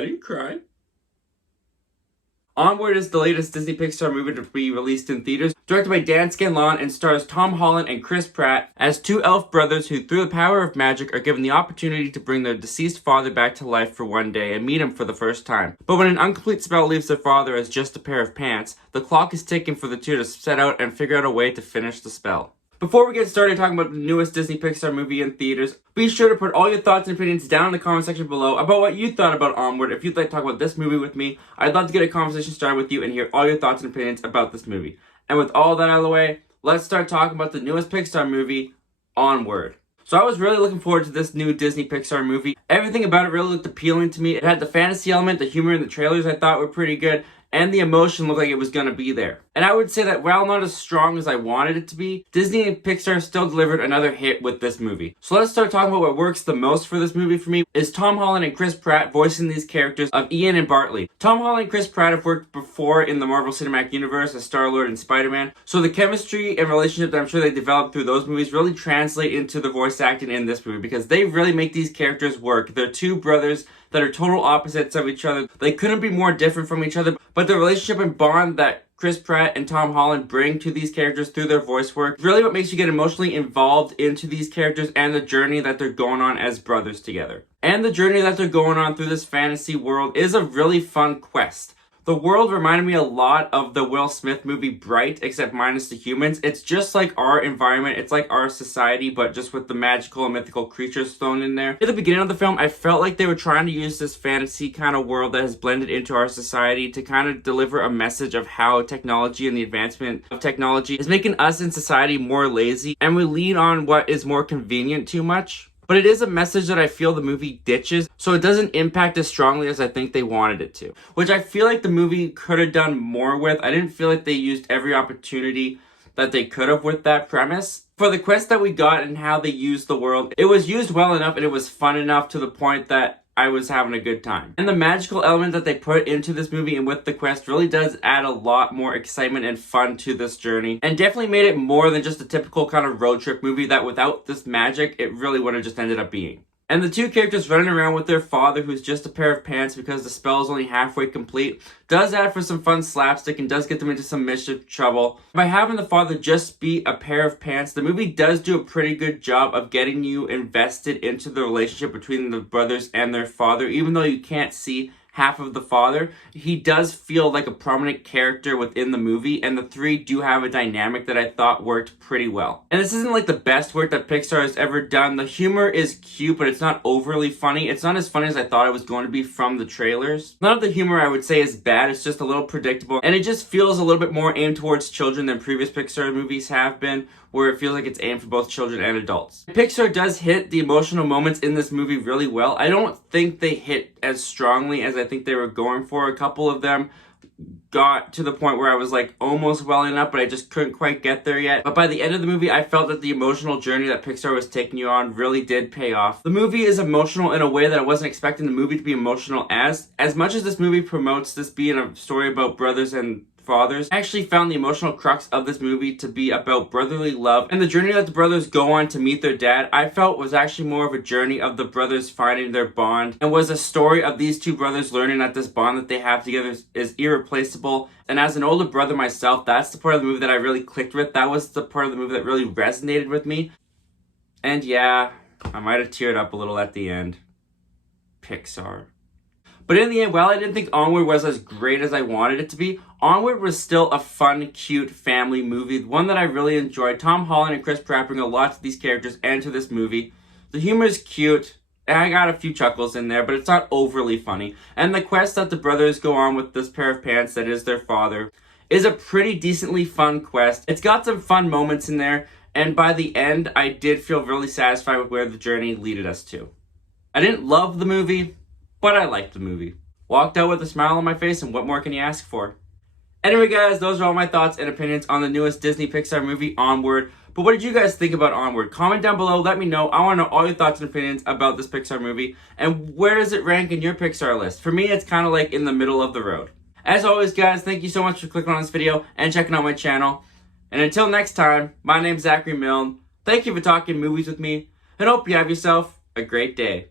I didn't cry. Onward is the latest Disney Pixar movie to be released in theaters, directed by Dan Scanlon and stars Tom Holland and Chris Pratt as two elf brothers who, through the power of magic, are given the opportunity to bring their deceased father back to life for one day and meet him for the first time. But when an incomplete spell leaves their father as just a pair of pants, the clock is ticking for the two to set out and figure out a way to finish the spell. Before we get started talking about the newest Disney Pixar movie in theaters, be sure to put all your thoughts and opinions down in the comment section below about what you thought about Onward. If you'd like to talk about this movie with me, I'd love to get a conversation started with you and hear all your thoughts and opinions about this movie. And with all that out of the way, let's start talking about the newest Pixar movie, Onward. So I was really looking forward to this new Disney Pixar movie. Everything about it really looked appealing to me. It had the fantasy element, the humor in the trailers I thought were pretty good, and the emotion looked like it was going to be there. And I would say that while not as strong as I wanted it to be, Disney and Pixar still delivered another hit with this movie. So let's start talking about what works the most for this movie for me is Tom Holland and Chris Pratt voicing these characters of Ian and Bartley. Tom Holland and Chris Pratt have worked before in the Marvel Cinematic Universe as Star-Lord and Spider-Man, so the chemistry and relationship that I'm sure they developed through those movies really translate into the voice acting in this movie because they really make these characters work. They're two brothers that are total opposites of each other. They couldn't be more different from each other, but the relationship and bond that Chris Pratt and Tom Holland bring to these characters through their voice work really what makes you get emotionally involved into these characters and the journey that they're going on as brothers together. And the journey that they're going on through this fantasy world is a really fun quest. The world reminded me a lot of the Will Smith movie Bright, except minus the humans. It's just like our environment, it's like our society, but just with the magical and mythical creatures thrown in there. At the beginning of the film, I felt like they were trying to use this fantasy kind of world that has blended into our society to kind of deliver a message of how technology and the advancement of technology is making us in society more lazy, and we lean on what is more convenient too much. But it is a message that I feel the movie ditches, so it doesn't impact as strongly as I think they wanted it to. Which I feel like the movie could have done more with. I didn't feel like they used every opportunity that they could have with that premise. For the quest that we got and how they used the world, it was used well enough and it was fun enough to the point that I was having a good time. And the magical element that they put into this movie and with the quest really does add a lot more excitement and fun to this journey. And definitely made it more than just a typical kind of road trip movie that without this magic, it really would have just ended up being. And the two characters running around with their father, who's just a pair of pants because the spell is only halfway complete, does add for some fun slapstick and does get them into some mischief trouble. By having the father just be a pair of pants, the movie does do a pretty good job of getting you invested into the relationship between the brothers and their father, even though you can't see half of the father. He does feel like a prominent character within the movie, and the three do have a dynamic that I thought worked pretty well. And this isn't like the best work that Pixar has ever done. The humor is cute, but it's not overly funny. It's not as funny as I thought it was going to be from the trailers. None of the humor I would say is bad, it's just a little predictable, and it just feels a little bit more aimed towards children than previous Pixar movies have been, where it feels like it's aimed for both children and adults. Pixar does hit the emotional moments in this movie really well. I don't think they hit as strongly as I think they were going for. A couple of them got to the point where I was like almost welling up, but I just couldn't quite get there yet. But by the end of the movie, I felt that the emotional journey that Pixar was taking you on really did pay off. The movie is emotional in a way that I wasn't expecting the movie to be emotional as much as this movie promotes this being a story about brothers and fathers. I actually found the emotional crux of this movie to be about brotherly love, and the journey that the brothers go on to meet their dad, I felt was actually more of a journey of the brothers finding their bond, and was a story of these two brothers learning that this bond that they have together is irreplaceable. And as an older brother myself, that's the part of the movie that I really clicked with. That was the part of the movie that really resonated with me. And yeah, I might have teared up a little at the end. Pixar. But in the end, while I didn't think Onward was as great as I wanted it to be, Onward was still a fun, cute family movie, one that I really enjoyed. Tom Holland and Chris Pratt bring a lot to these characters and to this movie. The humor is cute, and I got a few chuckles in there, but it's not overly funny. And the quest that the brothers go on with this pair of pants that is their father is a pretty decently fun quest. It's got some fun moments in there, and by the end, I did feel really satisfied with where the journey led us to. I didn't love the movie, but I liked the movie. Walked out with a smile on my face, and what more can you ask for? Anyway guys, those are all my thoughts and opinions on the newest Disney Pixar movie, Onward. But what did you guys think about Onward? Comment down below, let me know. I want to know all your thoughts and opinions about this Pixar movie. And where does it rank in your Pixar list? For me, it's kind of like in the middle of the road. As always guys, thank you so much for clicking on this video and checking out my channel. And until next time, my name's Zachary Milne. Thank you for talking movies with me, and hope you have yourself a great day.